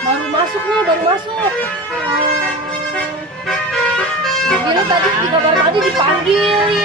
Baru masuk nih, baru masuk. Bilang tadi di kamar mandi dipanggil